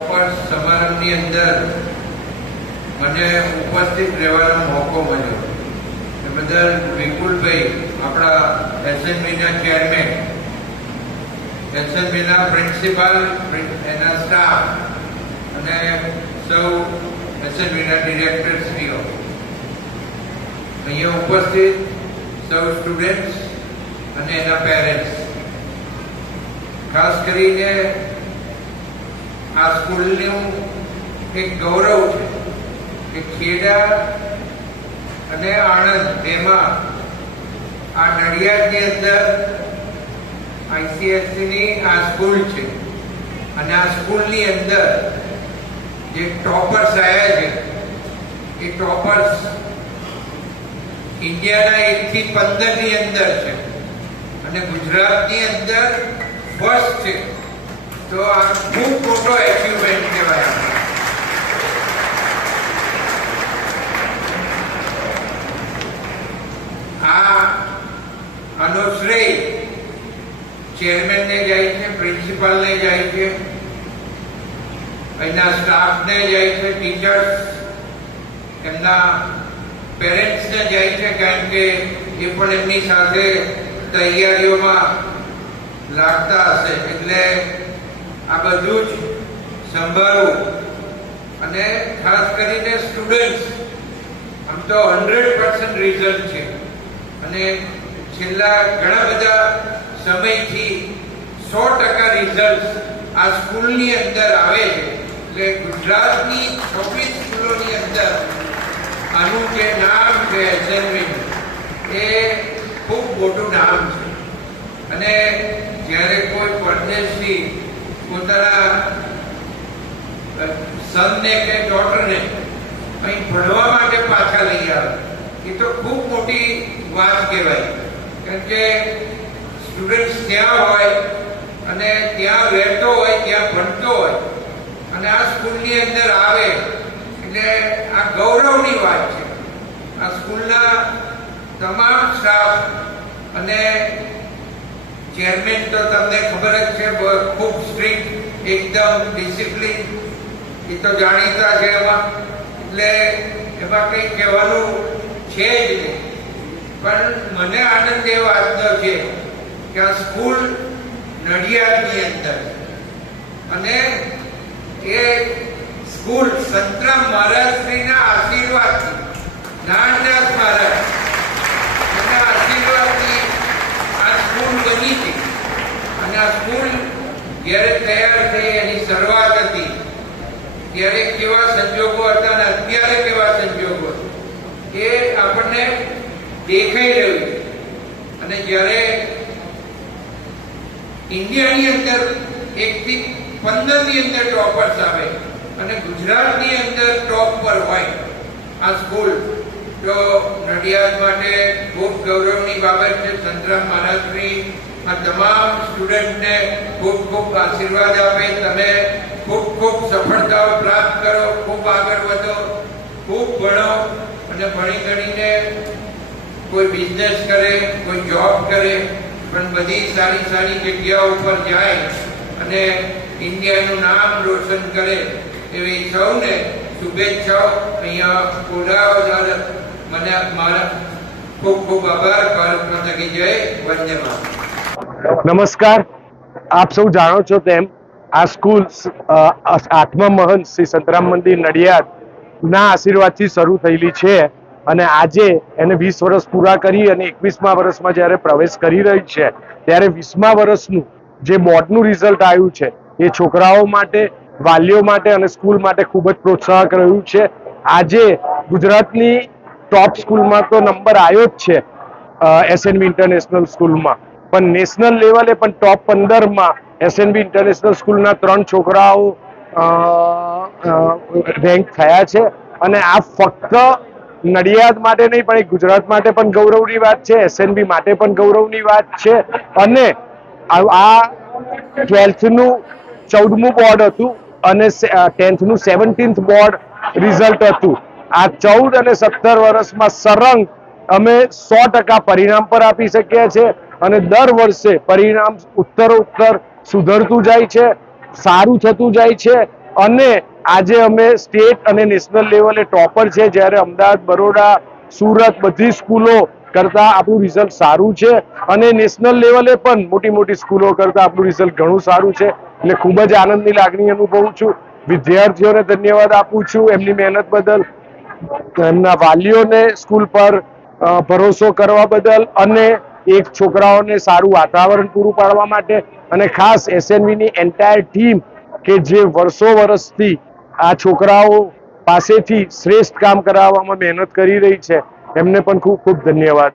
સમારંભની અંદર મને ઉપસ્થિત રહેવાનો મોકો મળ્યો એ બદલ વિપુલભાઈ આપણા એસએનબીના ચેરમેન, એસએનબીના પ્રિન્સિપાલ, એના સ્ટાફ અને સૌ એસએનબીના ડિરેક્ટરશ્રીઓ, અહીંયા ઉપસ્થિત સૌ સ્ટુડન્ટ્સ અને એના પેરેન્ટ્સ, ખાસ કરીને આ સ્કૂલનું એક ગૌરવ છે કે ખેડા અને આણંદ તેમાં આ નડિયાદની અંદર આઈસીએસસીની આ સ્કૂલ છે અને આ સ્કૂલની અંદર જે ટોપર્સ આવ્યા છે એ ટોપર્સ ઇન્ડિયાના 1 થી 15 ની અંદર છે અને ગુજરાતની અંદર ફર્સ્ટ છે. તો આ ખૂબ મોટો એચિવમેન્ટ કહેવાય. આનો શ્રેય ચેરમેનને જાય છે, પ્રિન્સિપાલને જાય છે, અહીંના સ્ટાફને જાય છે, ટીચર્સ, એમના પેરેન્ટ્સને જાય છે, કારણ કે એ પણ એમની સાથે તૈયારીઓમાં લાગતા હશે. એટલે આ બધું જ સંભાળવું અને ખાસ કરીને સ્ટુડન્ટ્સ, આમ તો 100% રિઝલ્ટ છે અને છેલ્લા ઘણા બધા સમયથી 100% રિઝલ્ટ આ સ્કૂલની અંદર આવે છે. એટલે ગુજરાતની 26 સ્કૂલોની અંદર આનું જે નામ છે એસએનબી, એ ખૂબ મોટું નામ છે. અને જ્યારે કોઈ પરદેશી પોતાના સનને કે ડોટરને અહીં ભણવા માટે પાછા લઈ આવે, એ તો ખૂબ મોટી વાત કહેવાય. કારણ કે સ્ટુડન્ટ્સ ત્યાં હોય અને ત્યાં રહેતો હોય, ત્યાં ભણતો હોય અને આ સ્કૂલની અંદર આવે એટલે આ ગૌરવની વાત છે. આ સ્કૂલના તમામ સ્ટાફ અને ચેરમેન તો તમને ખબર જ છે, ખૂબ સ્ટ્રિક્ટ, એકદમ ડિસિપ્લિન, એ તો જાણીતા છે એમાં, એટલે એમાં કંઈ કહેવાનું છે જ નહીં. પણ મને આનંદ એ વાતનો છે કે આ સ્કૂલ નડિયાદની અંદર અને એ સ્કૂલ સંતરામ મહારાજશ્રીના આશીર્વાદથી, નાનદાસ મહારાજ એના આશીર્વાદથી આ સ્કૂલ બની છે. અને આ સ્કૂલ જ્યારે તૈયાર થઈ, એની શરૂઆત હતી ત્યારે કેવા સંજોગો હતા અને અત્યારે કેવા સંજોગો એ આપણને દેખાઈ રહ્યું છે. અને જ્યારે ઇન્ડિયાની અંદર 1 થી 15 ની અંદર ટોપર્સ આવે અને ગુજરાતની અંદર ટોપ પર હોય આ સ્કૂલ, તો નડિયાદ માટે ખૂબ ગૌરવની બાબત છે. સંતરામ મહારાજશ્રી આ તમામ સ્ટુડન્ટને ખૂબ ખૂબ આશીર્વાદ આપે. તમે ખૂબ ખૂબ સફળતાઓ પ્રાપ્ત કરો, ખૂબ આગળ વધો, ખૂબ ભણો અને ભણી ગણીને કોઈ બિઝનેસ કરે, કોઈ જોબ કરે, પણ બધી સારી સારી જગ્યાઓ ઉપર જાય અને ઇન્ડિયાનું નામ રોશન કરે એવી સૌને શુભેચ્છાઓ અહીંયા બોલાવવા મને મારા ખૂબ ખૂબ આભાર. ભારત માતા કી જય. વંદે માતરમ. નમસ્કાર. આપ સૌ જાણો છો તેમ આ સ્કૂલ 8મા મહંત શ્રી સંતરામ મંદિર નડિયાદ ના આશીર્વાદથી શરૂ થયેલી છે અને આજે એને 20 વર્ષ પૂરા કરી અને 21મા વર્ષમાં જ્યારે પ્રવેશ કરી રહી છે ત્યારે 20મા વર્ષનું જે બોર્ડનું રિઝલ્ટ આવ્યું છે એ છોકરાઓ માટે, વાલીઓ માટે અને સ્કૂલ માટે ખૂબ જ પ્રોત્સાહક રહ્યું છે. આજે ગુજરાતની ટોપ સ્કૂલમાં તો નંબર આવ્યો જ છે એસએનબી ઇન્ટરનેશનલ સ્કૂલમાં, પણ નેશનલ લેવલે પણ ટોપ 15માં એસએનબી ઇન્ટરનેશનલ સ્કૂલના 3 છોકરાઓ રેન્ક થયા છે. અને આ ફક્ત નડિયાદ માટે નહીં પણ એક ગુજરાત માટે પણ ગૌરવની વાત છે, એસએનબી માટે પણ ગૌરવની વાત છે. અને આ 12થનું 14મું બોર્ડ હતું અને 10થનું 17th બોર્ડ રિઝલ્ટ હતું. આ 14 અને 17 વર્ષમાં સળંગ અમે 100% પરિણામ પર આપી શક્યા છે અને દર વર્ષે પરિણામ ઉત્તરોત્તર સુધરતું જાય છે, સારું થતું જાય છે અને આજે અમે સ્ટેટ અને નેશનલ લેવલે ટોપર છે, જ્યારે અમદાવાદ, બરોડા, સુરત બધી સ્કૂલો કરતાં આપણું રિઝલ્ટ સારું છે અને નેશનલ લેવલે પણ મોટી મોટી સ્કૂલો કરતાં આપણું રિઝલ્ટ ઘણું સારું છે. એટલે ખૂબ જ આનંદની લાગણી અનુભવું છું. વિદ્યાર્થીઓને ધન્યવાદ આપું છું એમની મહેનત બદલ, એમના વાલીઓને સ્કૂલ પર ભરોસો કરવા બદલ અને એક છોકરાઓને સારું વાતાવરણ પૂરું પાડવા માટે, અને ખાસ એસએનવીની એન્ટાયર ટીમ કે જે વર્ષોથી આ છોકરાઓ પાસેથી શ્રેષ્ઠ કામ કરાવવામાં મહેનત કરી રહી છે, એમને પણ ખૂબ ખૂબ ધન્યવાદ.